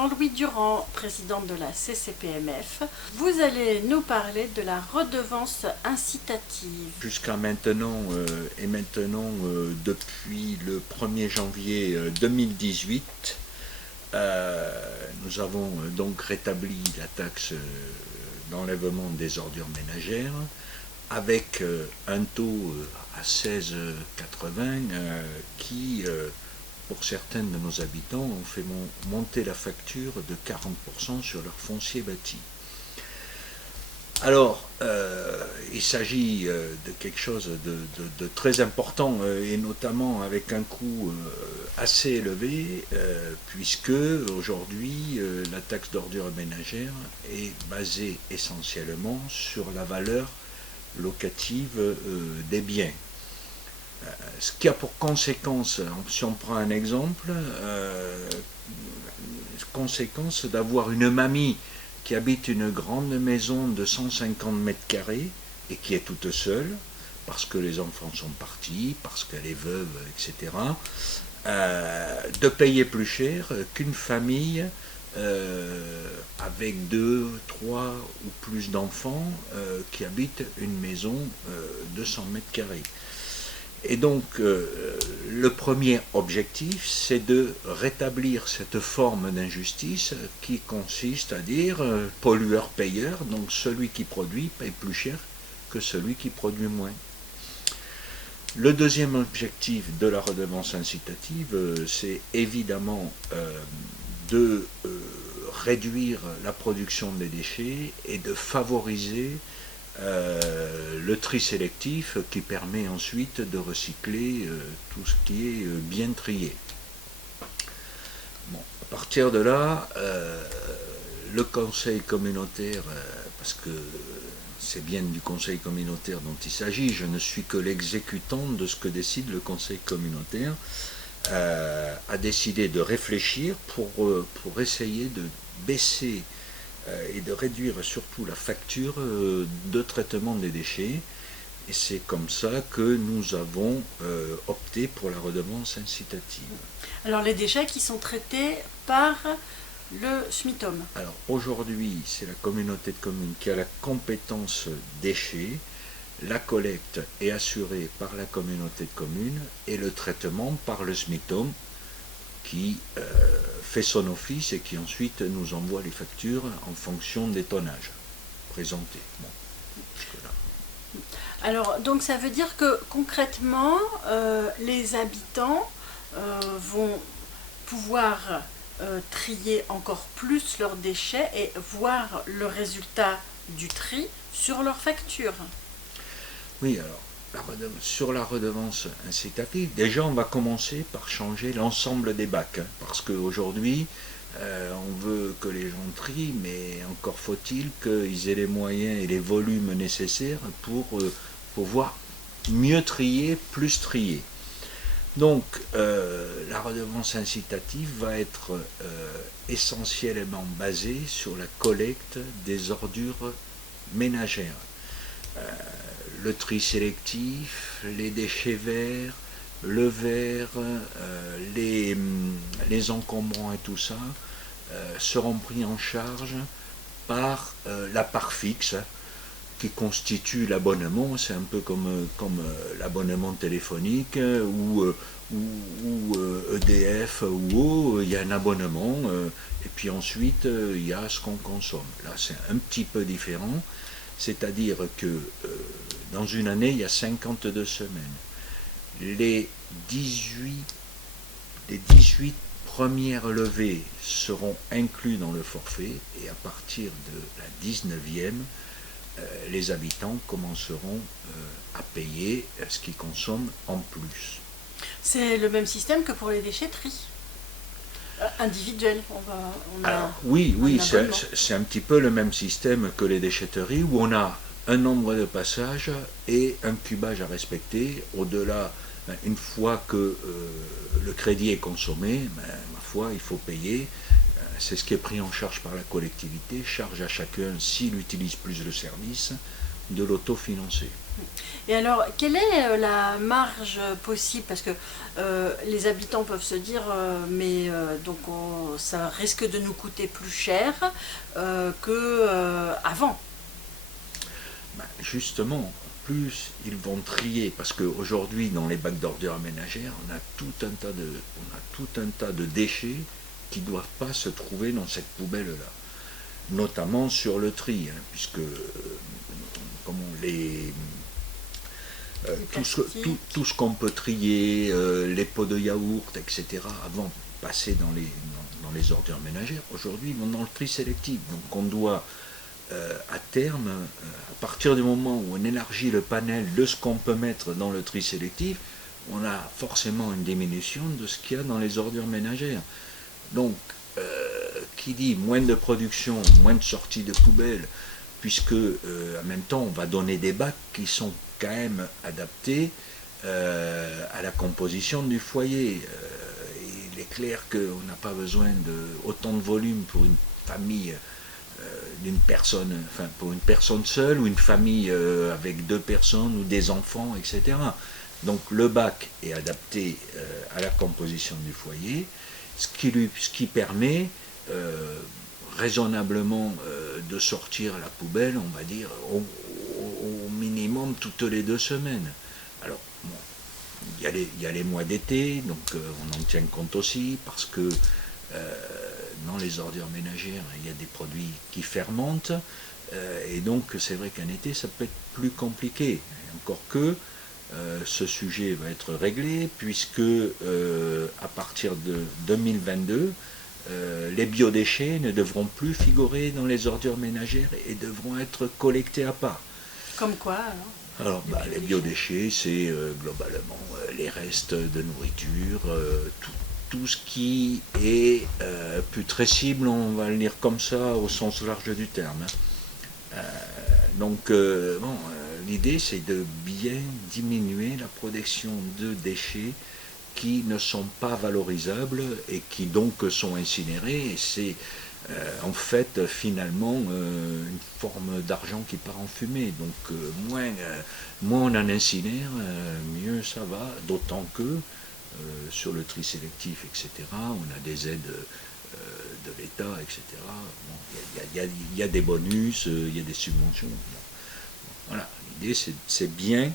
Jean-Louis Durand, président de la CCPMF. Vous allez nous parler de la redevance incitative. Jusqu'à maintenant, depuis le 1er janvier 2018, nous avons donc rétabli la taxe d'enlèvement des ordures ménagères avec un taux à 16,80 qui, pour certains de nos habitants, ont fait monter la facture de 40% sur leur foncier bâti. Alors, il s'agit de quelque chose de très important et notamment avec un coût assez élevé puisque aujourd'hui la taxe d'ordures ménagères est basée essentiellement sur la valeur locative des biens. Ce qui a pour conséquence, si on prend un exemple, conséquence d'avoir une mamie qui habite une grande maison de 150 mètres carrés et qui est toute seule, parce que les enfants sont partis, parce qu'elle est veuve, etc., de payer plus cher qu'une famille avec 2, 3 ou plus d'enfants qui habitent une maison de 100 mètres carrés. Et donc, le premier objectif, c'est de rétablir cette forme d'injustice qui consiste à dire pollueur-payeur, donc celui qui produit paye plus cher que celui qui produit moins. Le deuxième objectif de la redevance incitative, c'est évidemment de réduire la production des déchets et de favoriser le tri sélectif qui permet ensuite de recycler tout ce qui est bien trié. Bon, à partir de là, le conseil communautaire, parce que c'est bien du conseil communautaire dont il s'agit, je ne suis que l'exécutant de ce que décide le conseil communautaire, a décidé de réfléchir pour essayer de baisser et de réduire surtout la facture de traitement des déchets. Et c'est comme ça que nous avons opté pour la redevance incitative. Alors les déchets qui sont traités par le SMITOM. Alors aujourd'hui, c'est la communauté de communes qui a la compétence déchets. La collecte est assurée par la communauté de communes et le traitement par le SMITOM qui fait son office et qui ensuite nous envoie les factures en fonction des tonnages présentés. Bon, alors, donc ça veut dire que concrètement, les habitants vont pouvoir trier encore plus leurs déchets et voir le résultat du tri sur leur facture. Oui, alors, sur la redevance incitative, déjà on va commencer par changer l'ensemble des bacs, hein, parce qu'aujourd'hui on veut que les gens trient, mais encore faut-il qu'ils aient les moyens et les volumes nécessaires pour pouvoir mieux trier, plus trier. Donc la redevance incitative va être essentiellement basée sur la collecte des ordures ménagères. Le tri sélectif, les déchets verts, le verre, les encombrants et tout ça seront pris en charge par la part fixe qui constitue l'abonnement. C'est un peu comme l'abonnement téléphonique ou EDF ou O, il y a un abonnement et puis ensuite il y a ce qu'on consomme. Là c'est un petit peu différent. C'est-à-dire que dans une année, il y a 52 semaines. Les 18 premières levées seront inclus dans le forfait et à partir de la 19e, les habitants commenceront à payer ce qu'ils consomment en plus. C'est le même système que pour les déchetteries individuelles. Oui, c'est un petit peu le même système que les déchetteries où on a un nombre de passages et un cubage à respecter. Au-delà, une fois que le crédit est consommé, ma foi, il faut payer. C'est ce qui est pris en charge par la collectivité, charge à chacun, s'il utilise plus le service, de l'autofinancer. Et alors, quelle est la marge possible? Parce que les habitants peuvent se dire, ça risque de nous coûter plus cher que avant. Ben, justement, plus ils vont trier, parce qu'aujourd'hui, dans les bacs d'ordures ménagères, on a tout un tas de déchets qui ne doivent pas se trouver dans cette poubelle-là. Notamment sur le tri, hein, puisque comment tout ce qu'on peut trier, les pots de yaourt, etc., avant passer dans les ordures ménagères, aujourd'hui ils vont dans le tri sélectif. Donc on doit, à terme, à partir du moment où on élargit le panel de ce qu'on peut mettre dans le tri sélectif, on a forcément une diminution de ce qu'il y a dans les ordures ménagères. Donc, qui dit moins de production, moins de sorties de poubelles, puisque en même temps on va donner des bacs qui sont quand même adaptés à la composition du foyer. Il est clair qu'on n'a pas besoin de autant de volume pour une famille d'une personne, enfin pour une personne seule ou une famille avec 2 personnes ou des enfants, etc. Donc le bac est adapté à la composition du foyer, ce qui permet raisonnablement de sortir la poubelle, on va dire, au minimum toutes les 2 semaines. Alors, bon, il y a les mois d'été, donc on en tient compte aussi, parce que dans les ordures ménagères, il y a des produits qui fermentent, et donc c'est vrai qu'en été, ça peut être plus compliqué. Et encore que ce sujet va être réglé, puisque à partir de 2022, les biodéchets ne devront plus figurer dans les ordures ménagères et devront être collectés à part. Comme quoi alors? Les biodéchets, c'est globalement les restes de nourriture, tout ce qui est putrescible, on va le dire comme ça au sens large du terme. L'idée c'est de bien diminuer la production de déchets qui ne sont pas valorisables et qui donc sont incinérés, et c'est en fait finalement une forme d'argent qui part en fumée. Donc moins on en incinère, mieux ça va, d'autant que sur le tri sélectif, etc., on a des aides de l'État, etc. Bon, il y a des bonus, il y a des subventions. Voilà, l'idée c'est bien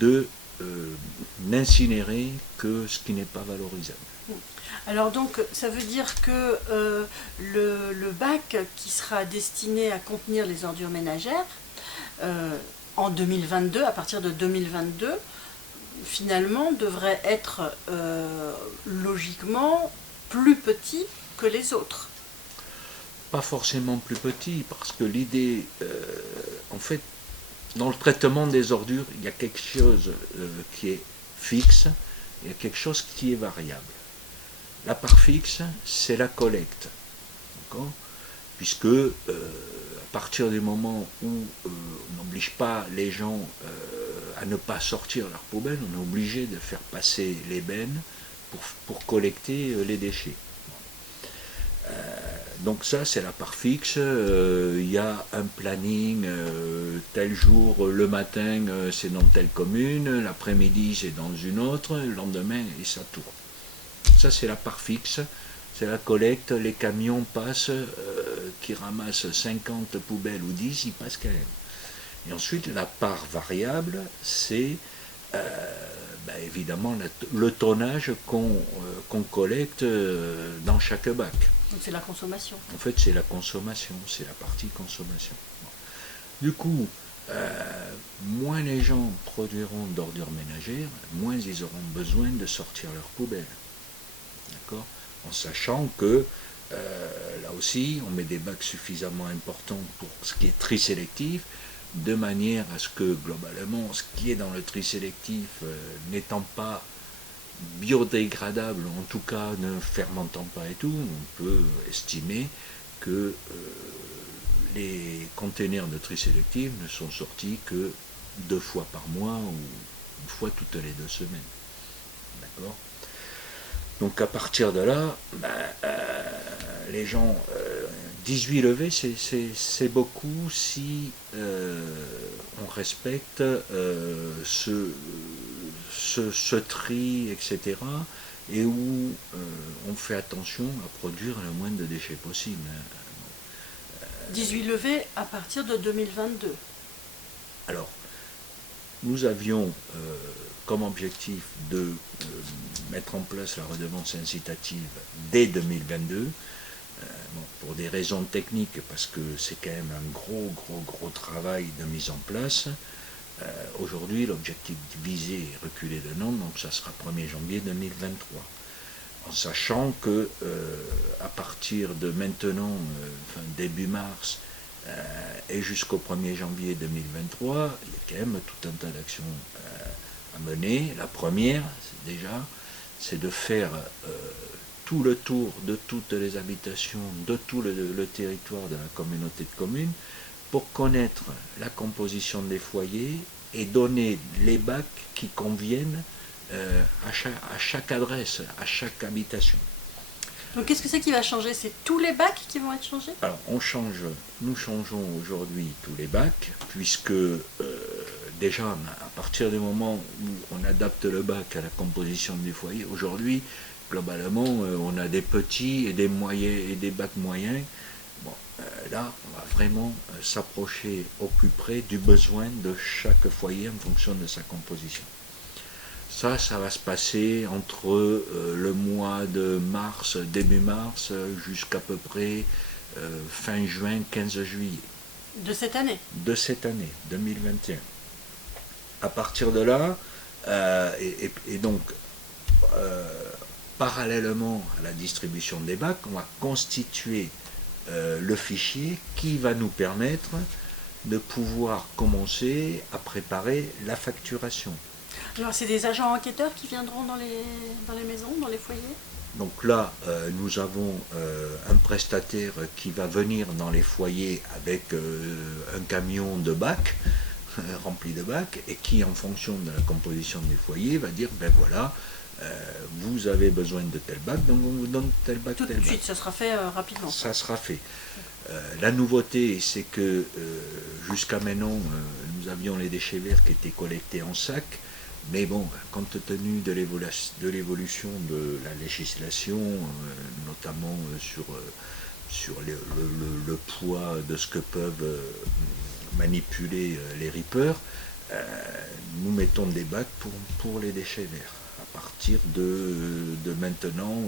de n'incinérer que ce qui n'est pas valorisable. Alors donc, ça veut dire que le bac qui sera destiné à contenir les ordures ménagères, en 2022, à partir de 2022, finalement, devrait être logiquement plus petit que les autres. Pas forcément plus petit, parce que l'idée, en fait, dans le traitement des ordures, il y a quelque chose qui est fixe, il y a quelque chose qui est variable. La part fixe, c'est la collecte, d'accord ? Puisque à partir du moment où on n'oblige pas les gens à ne pas sortir leur poubelle, on est obligé de faire passer les bennes pour collecter les déchets. Donc ça, c'est la part fixe. Il y a un planning, tel jour, le matin, c'est dans telle commune, l'après-midi, c'est dans une autre, le lendemain, et ça tourne. Ça, c'est la part fixe, c'est la collecte. Les camions passent, qui ramassent 50 poubelles ou 10, ils passent quand même. Et ensuite, la part variable, c'est évidemment le tonnage qu'on collecte dans chaque bac. Donc c'est la consommation. En fait, c'est la consommation, c'est la partie consommation. Du coup, moins les gens produiront d'ordures ménagères, moins ils auront besoin de sortir leurs poubelles. D'accord ? En sachant que, là aussi, on met des bacs suffisamment importants pour ce qui est tri sélectif, de manière à ce que, globalement, ce qui est dans le tri sélectif n'étant pas biodégradable, en tout cas ne fermentant pas et tout, on peut estimer que les containers de tri sélectif ne sont sortis que 2 fois par mois ou 1 fois toutes les 2 semaines. D'accord ? Donc à partir de là, les gens 18 levées, c'est beaucoup si on respecte ce tri, etc. Et où on fait attention à produire le moins de déchets possible. 18 levées à partir de 2022. Alors, nous avions comme objectif de mettre en place la redevance incitative dès 2022. Pour des raisons techniques, parce que c'est quand même un gros travail de mise en place. Aujourd'hui, l'objectif visé est reculé de an, donc ça sera 1er janvier 2023. En sachant que à partir de maintenant, début mars, et jusqu'au 1er janvier 2023, il y a quand même tout un tas d'actions à mener. La première, c'est de faire tout le tour de toutes les habitations, de tout le territoire de la communauté de communes, pour connaître la composition des foyers et donner les bacs qui conviennent à chaque adresse, à chaque habitation. Donc qu'est-ce que c'est qui va changer? C'est tous les bacs qui vont être changés? Alors nous changeons aujourd'hui tous les bacs, puisque déjà à partir du moment où on adapte le bac à la composition du foyer, aujourd'hui globalement on a des petits et des moyens et des bacs moyens. Bon, là on va vraiment s'approcher au plus près du besoin de chaque foyer en fonction de sa composition. Ça va se passer entre le mois de mars, début mars, jusqu'à peu près fin juin, 15 juillet. De cette année? De cette année, 2021. À partir de là, et donc, parallèlement à la distribution des bacs, on va constituer le fichier qui va nous permettre de pouvoir commencer à préparer la facturation. Alors c'est des agents enquêteurs qui viendront dans les maisons, dans les foyers? Donc là, nous avons un prestataire qui va venir dans les foyers avec un camion de bacs, rempli de bacs, et qui, en fonction de la composition du foyer, va dire, ben voilà, vous avez besoin de tel bac, donc on vous donne tel bac, tel bac. Tout de suite, ça sera fait rapidement. Ça sera fait. La nouveauté, c'est que jusqu'à maintenant, nous avions les déchets verts qui étaient collectés en sac. Mais bon, compte tenu de l'évolution de la législation, notamment sur le poids de ce que peuvent manipuler les rippers, nous mettons des bacs pour les déchets verts. À partir de maintenant,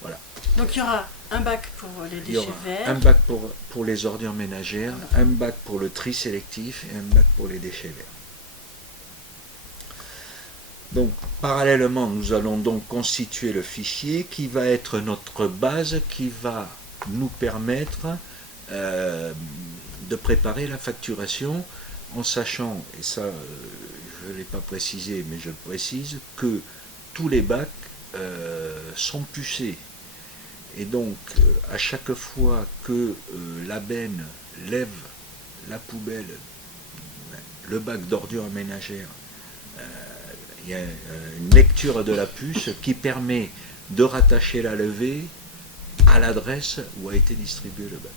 voilà. Donc il y aura un bac pour les déchets verts. Un bac pour les ordures ménagères, un bac pour le tri sélectif et un bac pour les déchets verts. Donc, parallèlement, nous allons donc constituer le fichier qui va être notre base, qui va nous permettre de préparer la facturation, en sachant, et ça je ne l'ai pas précisé, mais je le précise, que tous les bacs sont pucés. Et donc, à chaque fois que la benne lève la poubelle, le bac d'ordures ménagères, il y a une lecture de la puce qui permet de rattacher la levée à l'adresse où a été distribué le bac.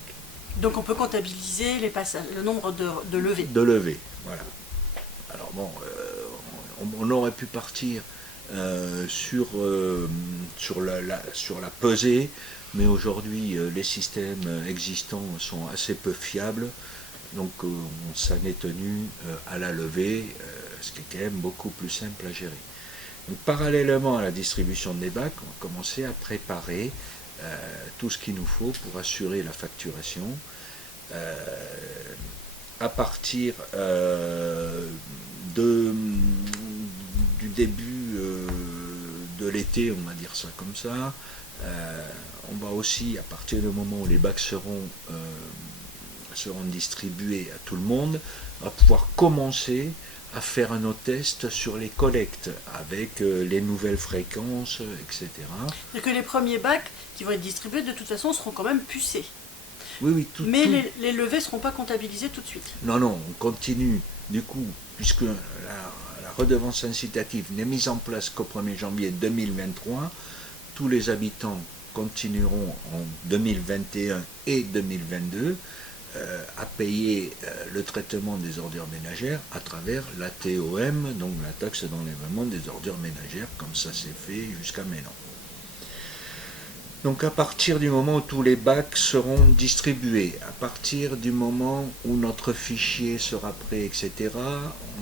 Donc on peut comptabiliser les passages, le nombre de levées. De levées, voilà. Alors bon, on aurait pu partir sur la pesée, mais aujourd'hui les systèmes existants sont assez peu fiables, donc on s'en est tenu à la levée, ce qui est quand même beaucoup plus simple à gérer. Donc, parallèlement à la distribution des bacs, on va commencer à préparer tout ce qu'il nous faut pour assurer la facturation. À partir du début de l'été, on va dire ça comme ça, on va aussi, à partir du moment où les bacs seront distribués à tout le monde, on va pouvoir commencer à faire nos tests sur les collectes avec les nouvelles fréquences, etc. C'est que les premiers bacs qui vont être distribués, de toute façon, seront quand même pucés. Oui, mais les levées ne seront pas comptabilisées tout de suite. Non, on continue. Du coup, puisque la redevance incitative n'est mise en place qu'au 1er janvier 2023, tous les habitants continueront en 2021 et 2022 à payer le traitement des ordures ménagères à travers la TOM, donc la taxe d'enlèvement des ordures ménagères, comme ça s'est fait jusqu'à maintenant. Donc à partir du moment où tous les bacs seront distribués, à partir du moment où notre fichier sera prêt, etc.,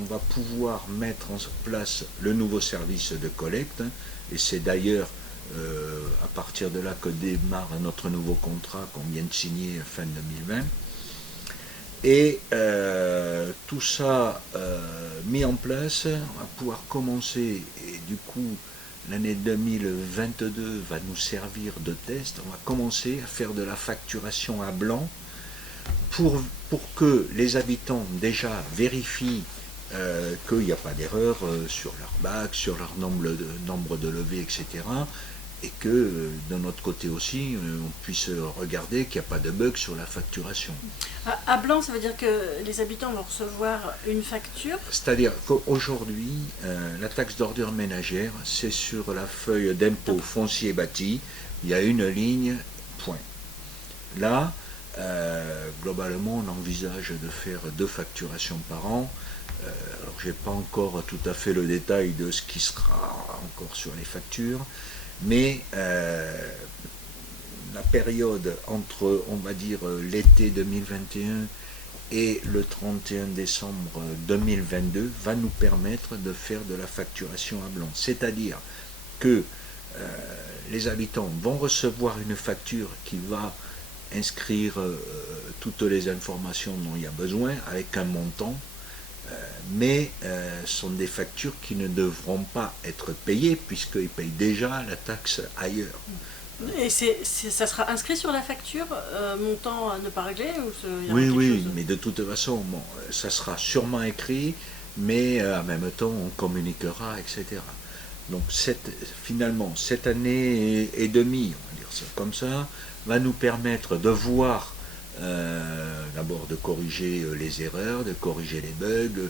on va pouvoir mettre en place le nouveau service de collecte, et c'est d'ailleurs à partir de là que démarre notre nouveau contrat qu'on vient de signer fin 2020. Et tout ça mis en place, on va pouvoir commencer, et du coup l'année 2022 va nous servir de test, on va commencer à faire de la facturation à blanc pour que les habitants déjà vérifient qu'il n'y a pas d'erreur sur leur bac, sur leur nombre de levées, etc. Et que de notre côté aussi, on puisse regarder qu'il n'y a pas de bug sur la facturation. À blanc, ça veut dire que les habitants vont recevoir une facture? C'est-à-dire qu'aujourd'hui, la taxe d'ordure ménagère, c'est sur la feuille d'impôt foncier bâti, il y a une ligne, point. Là, globalement, on envisage de faire 2 facturations par an. Alors, je n'ai pas encore tout à fait le détail de ce qui sera encore sur les factures, mais la période entre, on va dire, l'été 2021 et le 31 décembre 2022 va nous permettre de faire de la facturation à blanc. C'est-à-dire que les habitants vont recevoir une facture qui va inscrire toutes les informations dont il y a besoin avec un montant, mais sont des factures qui ne devront pas être payées puisqu'ils payent déjà la taxe ailleurs. Et ça sera inscrit sur la facture, montant à ne pas régler ou Oui, mais de toute façon, bon, ça sera sûrement écrit, mais en même temps, on communiquera, etc. Donc finalement, cette année et demie, on va dire ça comme ça, va nous permettre de voir, d'abord de corriger les erreurs, de corriger les bugs,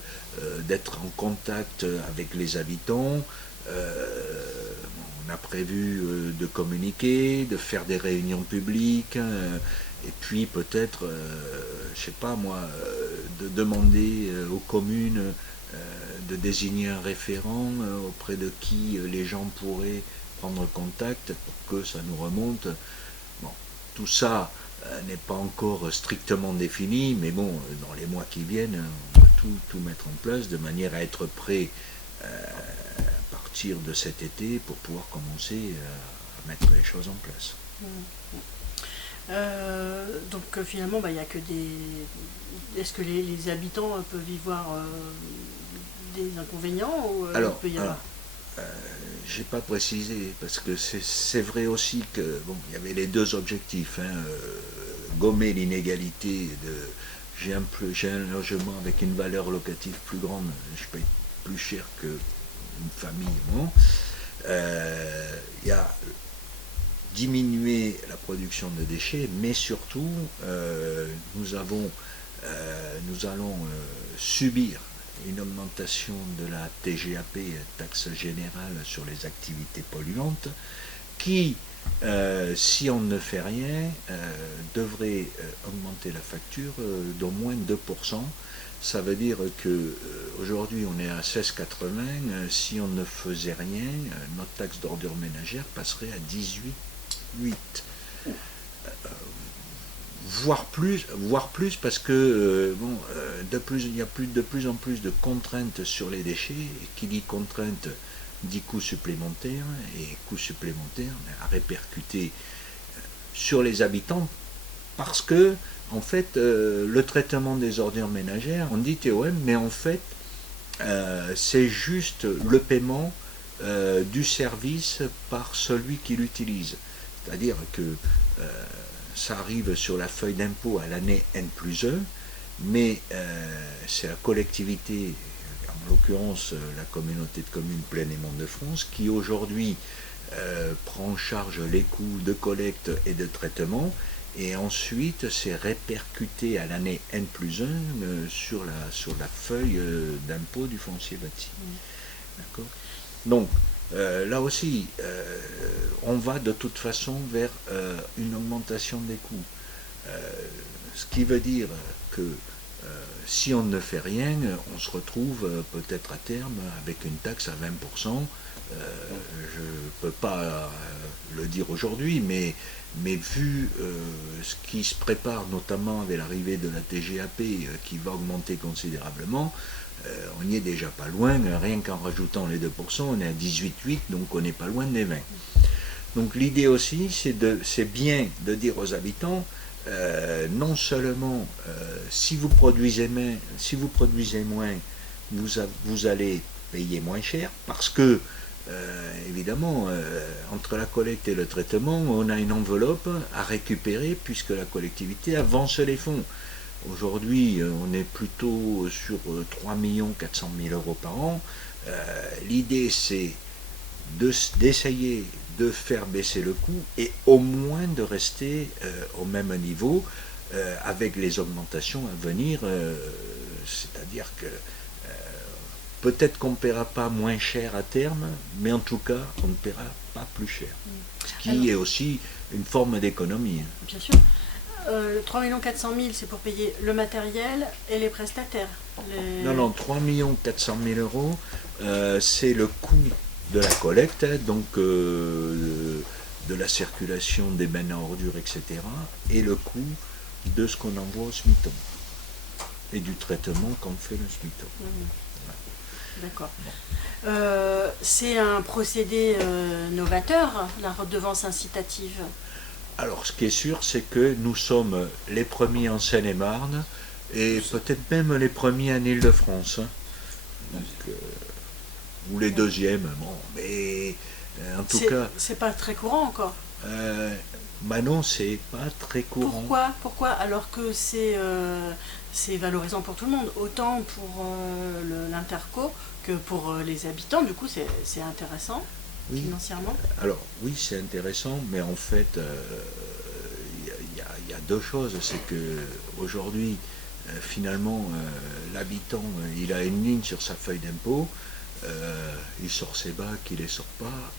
d'être en contact avec les habitants. On a prévu de communiquer, de faire des réunions publiques, et puis peut-être, je sais pas moi, de demander aux communes de désigner un référent auprès de qui les gens pourraient prendre contact pour que ça nous remonte. Bon, tout ça n'est pas encore strictement défini, mais bon, dans les mois qui viennent, on va tout mettre en place de manière à être prêt à partir de cet été pour pouvoir commencer à mettre les choses en place. Donc finalement, il n'y a que des... Est-ce que les habitants peuvent y voir des inconvénients ou alors, il peut y avoir... j'ai pas précisé parce que c'est vrai aussi que bon, il y avait les 2 objectifs, gommer l'inégalité de j'ai un logement avec une valeur locative plus grande, je paye plus cher qu'une famille, bon. Il y a diminuer la production de déchets, mais surtout nous allons subir une augmentation de la TGAP, taxe générale sur les activités polluantes, qui, si on ne fait rien, devrait augmenter la facture d'au moins 2%. Ça veut dire qu'aujourd'hui on est à 16,80, si on ne faisait rien, notre taxe d'ordure ménagère passerait à 18,8. Voire plus parce que il y a de plus en plus de contraintes sur les déchets, et qui dit contrainte dit coûts supplémentaires, et coûts supplémentaires à répercuter sur les habitants, parce que en fait le traitement des ordures ménagères, on dit TOM, mais en fait c'est juste le paiement du service par celui qui l'utilise. C'est-à-dire que ça arrive sur la feuille d'impôt à l'année N+1, mais c'est la collectivité, en l'occurrence la communauté de communes Plaine et Mont de France, qui aujourd'hui prend en charge les coûts de collecte et de traitement, et ensuite c'est répercuté à l'année N+1 sur la feuille d'impôt du foncier bâti. D'accord ? Donc, là aussi, on va de toute façon vers une augmentation des coûts. Ce qui veut dire que si on ne fait rien, on se retrouve peut-être à terme avec une taxe à 20%. Je ne peux pas le dire aujourd'hui, mais vu ce qui se prépare, notamment avec l'arrivée de la TGAP qui va augmenter considérablement, on n'y est déjà pas loin. Rien qu'en rajoutant les 2%, on est à 18,8, donc on n'est pas loin des 20. Donc l'idée aussi, c'est bien de dire aux habitants, non seulement si vous produisez moins, vous allez payer moins cher, parce que évidemment, entre la collecte et le traitement, on a une enveloppe à récupérer puisque la collectivité avance les fonds. Aujourd'hui, on est plutôt sur 3 400 000 euros par an. L'idée, c'est d'essayer de faire baisser le coût et au moins de rester au même niveau avec les augmentations à venir. C'est-à-dire que peut-être qu'on ne paiera pas moins cher à terme, mais en tout cas, on ne paiera pas plus cher. Ce qui est aussi une forme d'économie. Bien sûr. 3 400 000, c'est pour payer le matériel et les prestataires. Non, 3 400 000 euros, c'est le coût de la collecte, donc de la circulation des bennes à ordures, etc., et le coût de ce qu'on envoie au SMITO et du traitement qu'en fait le SMITO. D'accord. C'est un procédé novateur, la redevance incitative. Alors, ce qui est sûr, c'est que nous sommes les premiers en Seine-et-Marne et peut-être même les premiers en Île-de-France. Donc, ou les deuxièmes, bon, mais en tout cas... C'est pas très courant encore. Non, c'est pas très courant. Pourquoi alors que c'est valorisant pour tout le monde, autant pour l'Interco que pour les habitants, du coup c'est intéressant financièrement. Alors oui, c'est intéressant, mais en fait il y a deux choses. C'est que aujourd'hui finalement l'habitant il a une ligne sur sa feuille d'impôt, il sort ses bacs, il les sort pas,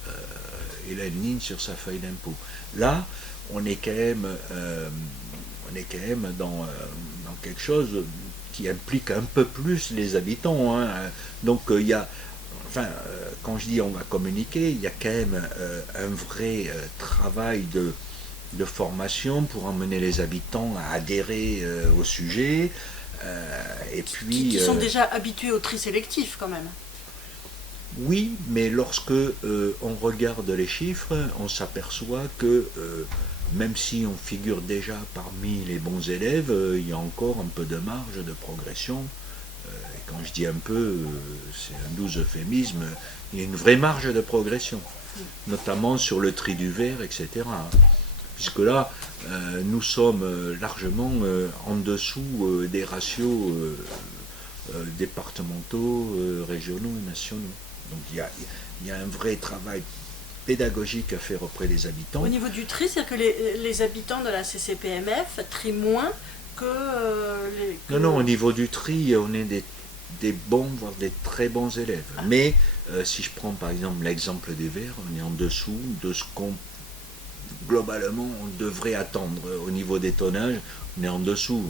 il a une ligne sur sa feuille d'impôt. Là on est quand même dans quelque chose qui implique un peu plus les habitants. Donc il y a, quand je dis on va communiquer, il y a quand même un vrai travail de formation pour emmener les habitants à adhérer au sujet. Et puis, qui sont déjà habitués au tri sélectif quand même. Oui, mais lorsque on regarde les chiffres, on s'aperçoit que même si on figure déjà parmi les bons élèves, il y a encore un peu de marge de progression. Et quand je dis un peu, c'est un doux euphémisme, il y a une vraie marge de progression, notamment sur le tri du verre, etc. Puisque là, nous sommes largement en dessous des ratios départementaux, régionaux et nationaux. Donc il y a un vrai travail pédagogique à faire auprès des habitants. Au niveau du tri, c'est-à-dire que les habitants de la CCPMF trient moins que les... Non, au niveau du tri, on est des bons, voire des très bons élèves. Mais si je prends par exemple l'exemple des verres, on est en dessous de ce qu'on globalement on devrait attendre. Au niveau des tonnages, on est en dessous.